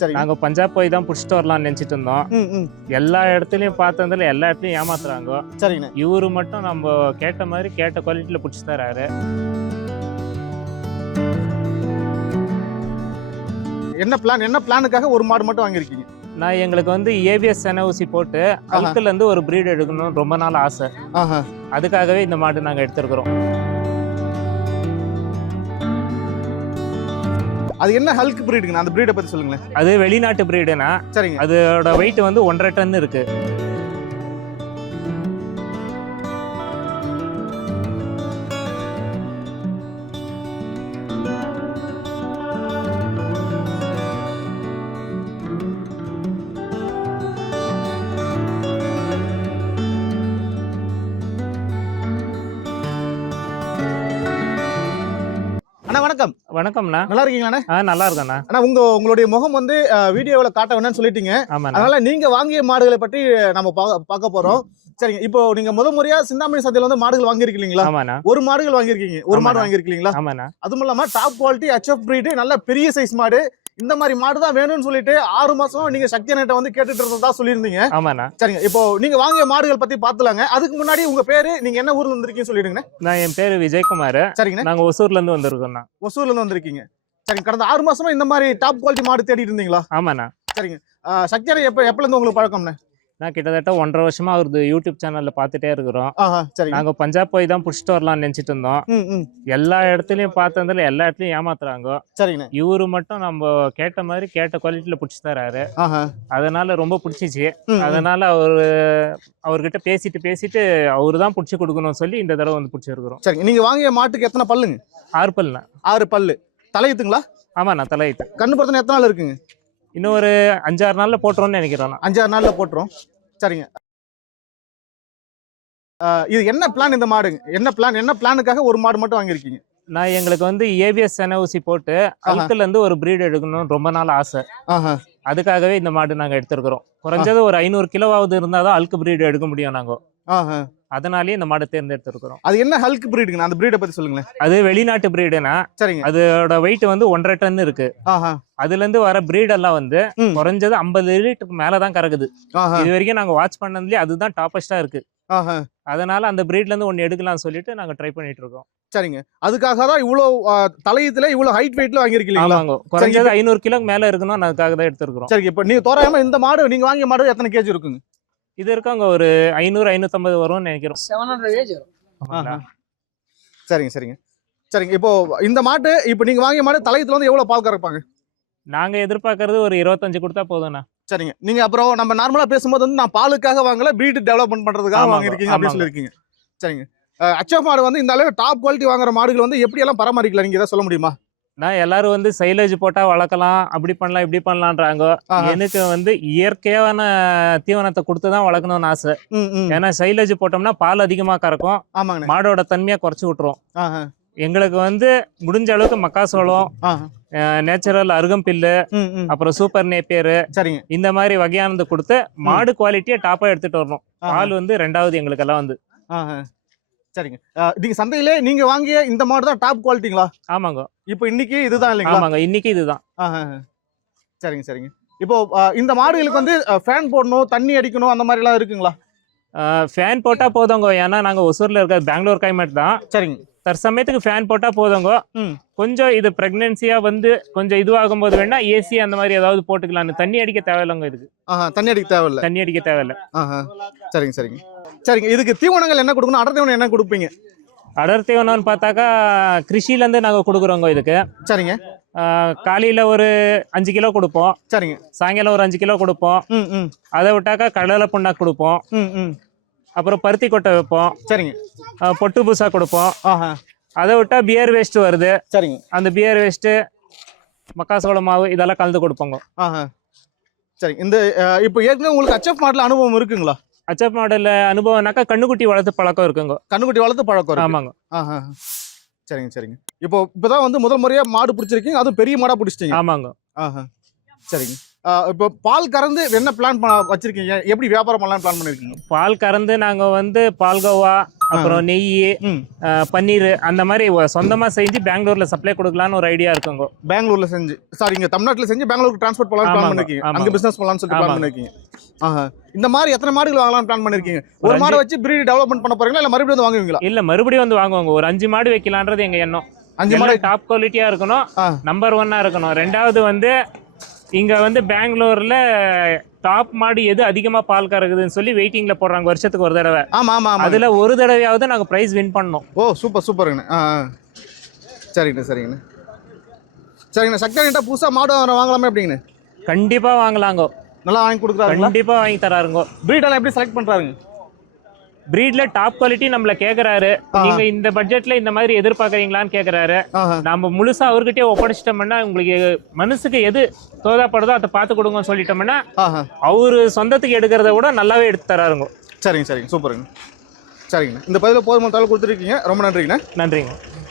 சரிங்க நாங்க பஞ்சாப் போய் தான் புடிச்சிட்டு வரலாம்னு நினைச்சிட்டு இருந்தோம். எல்லா இடத்துலயும் பார்த்ததுல எல்லா இடத்துலயும் ஏமாத்துறாங்க. சரிங்கண்ணே. இவரு மட்டும் நம்ம கேட்ட மாதிரி கேட்ட குவாலிட்டியில புடிச்சு தராரு. என்ன பிளான் என்ன பிளானுக்காக ஒரு மாடு மட்டும் வாங்கியிருக்கீங்க? நான் எங்களுக்கு வந்து ஏபிஎஸ் சென ஊசி போட்டு அல்குல இருந்து ஒரு பிரீட் எடுக்கணும்னு ரொம்ப நாள் ஆசை. அதுக்காகவே இந்த மாடு நாங்க எடுத்திருக்கிறோம். அது என்ன ஹல்க் பிரீடுங்கண்ணா அந்த பிரீடை பத்தி சொல்லுங்களேன். அது வெளிநாட்டு பிரீடுனா சரிங்க. அதோட வெயிட் வந்து ஒன்றரை டன் இருக்கு. வணக்கம்ண்ணா. நல்லா இருக்கீங்களாண்ணே ஆ நல்லா இருக்கண்ணா அண்ணா உங்க உங்களுடைய முகம் வந்து வீடியோவில் காட்ட வேணும்னு சொல்லிட்டீங்க. ஆமாண்ணா. அதனால நீங்க வாங்கிய மாடுகளை பற்றி நம்ம பா- பார்க்க போறோம். சரிங்க இப்போ நீங்க முத முறையா சிந்தாமணி சந்தையில வந்து மாடுகள் வாங்கியிருக்கீங்களா? ஆமாண்ணா. ஒரு மாடுகள் வாங்கியிருக்கீங்க. ஒரு மாடு ஆமாண்ணா. வாங்கியிருக்கீங்களா? ஆமாண்ணா. அதுவும் இல்லாம டாப் குவாலிட்டி ஹெச்எஃப் பிரீடு நல்ல பெரிய சைஸ் மாடு. இந்த மாதிரி மாடு தான் வேணும்னு சொல்லிட்டு ஆறு மாசம் நீங்க சக்தி அண்ணன்ட்ட வந்து கேட்டுட்டு இருந்ததா சொல்லியிருந்தீங்க. ஆமாண்ணா. சரிங்க. இப்போ நீங்க வாங்கிய மாடுகள் பத்தி பாத்துலாங்க. அதுக்கு முன்னாடி உங்க பேரு நீங்க என்ன ஊர்ல வந்திருக்கீங்கன்னு சொல்லிடுங்க நான் என் பேரு விஜயகுமார். சரிங்கண்ணே. நாங்க ஒசூர்ல இருந்து வந்திருக்கோம்ண்ணா. ஒசூர்ல இருந்து வந்திருக்கீங்க. சரிங்க கடந்த ஆறு மாசமா இந்த மாதிரி டாப் குவாலிட்டி மாடு தேடிட்டு இருந்தீங்களா? ஆமாண்ணா. ஆஹ் சக்தி அண்ணன் எப்ப எப்பல இருந்து உங்களுக்கு பழக்கம்ண்ணே? நான் கிட்டத்தட்ட ஒன்றரை வருஷமா அவரது யூடியூப் சேனல்ல பார்த்துட்டே இருக்கிறோம். நாங்க பஞ்சாப் போய் தான் புடிச்சிட்டு வரலாம்னு நினைச்சிட்டு இருந்தோம். எல்லா இடத்துலயும் பார்த்ததுல எல்லா இடத்துலயும் ஏமாத்துறாங்க. இவரு மட்டும் நம்ம கேட்ட மாதிரி கேட்ட குவாலிட்டியில புடிச்சு தராரு. அதனால ரொம்ப பிடிச்சிச்சு. அதனால அவரு அவர்கிட்ட பேசிட்டு பேசிட்டு அவரு தான் பிடிச்சி கொடுக்கணும்னு சொல்லி இந்த தடவை வந்து பிடிச்சிருக்கிறோம். சரிங்க. நீங்க வாங்கிய மாட்டுக்கு எத்தனை பல்லுங்க? ஆர்பல்ண்ணா ஆறு பல்லு. தலையுத்துங்களா ஆமாண்ணா தலையிட்டு கண்ணு பொறுத்தன எத்தனை நாள் இருக்குங்க? இன்னும் ஒரு அஞ்சாறு நாள்ல போட்டுருவோம்னு நினைக்கிறேன் நான். அஞ்சாறு நாள்ல போட்டுரும் சரிங்க. இது என்ன பிளான் இந்த மாடுங்க என்ன பிளான் என்ன பிளானுக்காக ஒரு மாடு மட்டும் வாங்கியிருக்கீங்க? நான் எங்களுக்கு வந்து ஏபிஎஸ் சென ஊசி போட்டு அல்குல இருந்து ஒரு பிரீட் எடுக்கணும்னு ரொம்ப நாள் ஆசை. ஆஹா. அதுக்காகவே இந்த மாடு நாங்க எடுத்திருக்கிறோம். குறைஞ்சது ஒரு ஐநூறு கிலோவாவது இருந்தாதான் அல்கு பிரீடு எடுக்க முடியும் நாங்க. ஆஹா. அதனாலேயே இந்த மாடு தேர்ந்தெடுத்திருக்கிறோம். அது என்ன ஹல்க் பிரீடுங்க அந்த பிரீடை பத்தி சொல்லுங்களேன். அது வெளிநாட்டு பிரீடுனா சரிங்க. அதோட வெயிட் வந்து ஒன்றரை டன் இருக்கு. அதுல இருந்து வர எல்லாம் வந்து. குறைஞ்சது ஐம்பது லிட்டருக்கு மேலதான் கறக்குது. இது வரைக்கும் நாங்க வாட்ச் பண்ணதுலயே அதுதான் டாப்பஸ்டா இருக்கு. அதனால அந்த breedல இருந்து ஒன்னு எடுக்கலாம்னு சொல்லிட்டு நாங்க ட்ரை பண்ணிட்டு இருக்கோம். சரிங்க. அதுக்காக தான் இவ்வளவு தலையத்துல இவ்வளவு ஹைட் வெயிட்ல வாங்கியிருக்கீங்களா? குறைஞ்சது ஐநூறு கிலோக்கு மேல இருக்கணும் அதுக்காக தான் எடுத்திருக்கிறோம். சரிங்க. இப்போ நீங்க தோராயமா இந்த மாடு நீங்க வாங்கிய மாடு எத்தனை கேஜி இருக்குங்க? இது இருக்காங்க ஒரு ஐநூறு ஐநூத்தம்பது வரும்னு நினைக்கிறோம். செவன் ஹண்ட்ரட் ஏஜ் வரும். சரிங்க சரிங்க. சரிங்க இப்போ இந்த மாட்டு இப்போ நீங்க வாங்கிய மாடு தலையத்துல வந்து எவ்வளவு பால் கறப்பாங்க? நாங்க எதிர்பார்க்கறது ஒரு இருபத்தஞ்சு கொடுத்தா போதும்ண்ணா சரிங்க. நீங்க அப்புறம் நம்ம நார்மலா பேசும்போது வந்து நான் பாலுக்காக வாங்கல பிரீட் டெவலப்மெண்ட் பண்றதுக்காக ஆமாங்க, வாங்கியிருக்கீங்க அப்படின்னு. சொல்லியிருக்கீங்க. சரிங்க. அச்சா மாடு வந்து இந்த அளவு டாப் குவாலிட்டி வாங்குற மாடுகள் வந்து எப்படி எல்லாம் பராமரிக்கலாம் நீங்க ஏதாவது சொல்ல முடியுமா? நான் எல்லாரும் வந்து சைலேஜ் போட்டா வளர்க்கலாம் அப்படி பண்ணலாம் இப்படி பண்ணலான்றாங்க. எனக்கு வந்து இயற்கையான தீவனத்தை கொடுத்து தான் வளர்க்கணும்னு ஆசை. ஏன்னா சைலேஜ் போட்டோம்னா பால் அதிகமா கறக்கும். மாடோட தன்மையை குறைச்சி விட்டுரும். எங்களுக்கு வந்து முடிஞ்ச அளவுக்கு மக்காசோளம் நேச்சுரல் அருகம்பில்லு அப்புறம் சூப்பர் நேப்பியர் சரிங்க. இந்த மாதிரி வகையானது கொடுத்து மாடு குவாலிட்டியை டாப்பா எடுத்துட்டு வரணும். பால் வந்து ரெண்டாவது எங்களுக்கு எல்லாம் வந்து சரிங்க. நீங்க சந்தையிலே நீங்க வாங்கிய இந்த மாடு தான் டாப் குவாலிட்டிங்களா ஆமாங்க. இப்போ இன்னைக்கு இதுதான் இல்லைங்களா? ஆமாங்க. இன்னைக்கு இதுதான். சரிங்க சரிங்க. இப்போ இந்த மாடுகளுக்கு வந்து ஃபேன் போடணும் தண்ணி அடிக்கணும் அந்த மாதிரி எல்லாம் இருக்குங்களா ஃபேன் போட்டா போதுங்க. ஏன்னா நாங்க ஒசூர்ல இருக்க பெங்களூர் கிளைமேட் தான் சரிங்க. தற்சமயத்துக்கு ஃபேன் போட்டா போதுங்க. கொஞ்சம் இது பிரெக்னன்சியா வந்து கொஞ்சம் இதுவாகும் போது வேணா ஏசி அந்த மாதிரி ஏதாவது போட்டுக்கலாம் தண்ணி அடிக்க தேவையில்லைங்க இதுக்கு. தண்ணி அடிக்க தேவையில்ல. தண்ணி அடிக்க தேவையில்ல. சரிங்க சரிங்க. சரிங்க இதுக்கு தீவனங்கள் என்ன கொடுக்கணும்? அடர் தீவனம் என்ன கொடுப்பீங்க? அடர் தீவனம்னு பார்த்தாக்கா கிருஷில இருந்து நாங்க கொடுக்குறோங்க இதுக்கு. சரிங்க. காலையில ஒரு அஞ்சு கிலோ கொடுப்போம். சரிங்க. சாயங்காலம் ஒரு அஞ்சு கிலோ கொடுப்போம். ம் ம். அதை விட்டாக்கா கடலை புண்ணாக்கு கொடுப்போம். ம் ம். அப்புறம் பருத்தி கொட்டை வைப்போம். சரிங்க. பொட்டு பூசா கொடுப்போம். ஆஹா. அதை விட்டா பியர் வேஸ்ட் வருது. சரிங்க. அந்த பியர் வேஸ்ட்டு மக்காசோள மாவு இதெல்லாம் கலந்து கொடுப்போங்க. ஆஹா. சரிங்க. இந்த இப்போ ஏற்கனவே உங்களுக்கு ஹச்எஃப் மாடல் அனுபவம் இருக்குங்களா? அச்சப் மாடல்ல அனுபவம்னாக்கா கண்ணுக்குட்டி வளர்த்து பழக்கம் இருக்குங்க. கண்ணுக்குட்டி வளர்த்து பழக்கம் ஆமாங்க. ஆஹா. சரிங்க சரிங்க. இப்போ இப்போதான் வந்து முதல் முறையா மாடு பிடிச்சிருக்கீங்க. அதுவும் பெரிய மாடா பிடிச்சிட்டீங்க. ஆமாங்க. ஆஹா. சரிங்க. இப்போ பால் கறந்து என்ன பிளான் பண்ண வச்சிருக்கீங்க? எப்படி வியாபாரம் பண்ணலாம் பிளான் பண்ணிருக்கீங்க? பால் கறந்து நாங்க வந்து பால்கோவா அப்புறம் நெய் பன்னீர் அந்த மாதிரி சொந்தமா செஞ்சு பெங்களூர்ல சப்ளை கொடுக்கலான்னு ஒரு ஐடியா இருக்குங்க. பெங்களூர்ல செஞ்சு சாரி இங்க தமிழ்நாட்டுல செஞ்சு பெங்களூருக்கு டிரான்ஸ்போர்ட் பண்ணலாம்னு பிளான் பண்ணிருக்கீங்க. அங்க பிசினஸ் பண்ணலாம்னு சொல்லிட்டு பிளான். பண்ணிருக்கீங்க. இந்த மாதிரி எத்தனை மாடுகள் வாங்கலாம்னு பிளான் பண்ணிருக்கீங்க? ஒரு மாடை வச்சு பிரீடு டெவலப்மெண்ட் பண்ண போறீங்களா? இல்ல மறுபடியும் வந்து வாங்குவீங்களா? இல்ல மறுபடியும் வந்து வாங்குவாங்க. ஒரு அஞ்சு மாடு வைக்கலான்றது எங்க எண்ணம். அஞ்சு மாடு டாப் குவாலிட்டியா இருக்கணும். நம்பர் ஒன்னா இருக்கணும். ரெண்டாவது வந்து இங்க வந்து பெங்களூர்ல டாப் மாடு எது அதிகமா பால் கறக்குதுன்னு சொல்லி வெயிட்டிங்ல போடுறாங்க வருஷத்துக்கு ஒரு தடவை. ஆமா ஆமா அதுல ஒரு தடவையாவது நாங்க பிரைஸ் வின் பண்ணோம். ஓ சூப்பர் சூப்பருங்கண்ணே. சரிங்கண்ணே சரிங்கண்ணே. சரிங்கண்ணே சக்திகிட்ட புதுசா மாடு வாங்க- வாங்கலாமா எப்படிங்கண்ணே கண்டிப்பா வாங்கலாங்க. நல்லா வாங்கி கொடுக்குறாருங்களா? கண்டிப்பா வாங்கி தராருங்க. பிரீடெல்லாம் எப்படி செலக்ட் பண்றாருங்க? பிரீட்ல டாப் குவாலிட்டி நம்மள கேக்குறாரு. நீங்க இந்த பட்ஜெட்ல இந்த மாதிரி எதிர்பார்க்கறீங்களான்னு கேக்குறாரு. ஆஹா. நாம முழுசா அவர்கிட்டயே ஒப்படைச்சிட்டோம்னா உங்களுக்கு மனசுக்கு எது தோதாப்படுதோ அதை பார்த்து கொடுங்கன்னு சொல்லிட்டோம்னா அவரு சொந்தத்துக்கு எடுக்கிறத விட நல்லாவே எடுத்து தராருங்க. சரிங்க சரிங்க. சூப்பருங்க. சரிங்கண்ணே இந்த பதிவில் போதுமான தகவல் கொடுத்துருக்கீங்க. ரொம்ப நன்றிங்கண்ணே நன்றிங்க.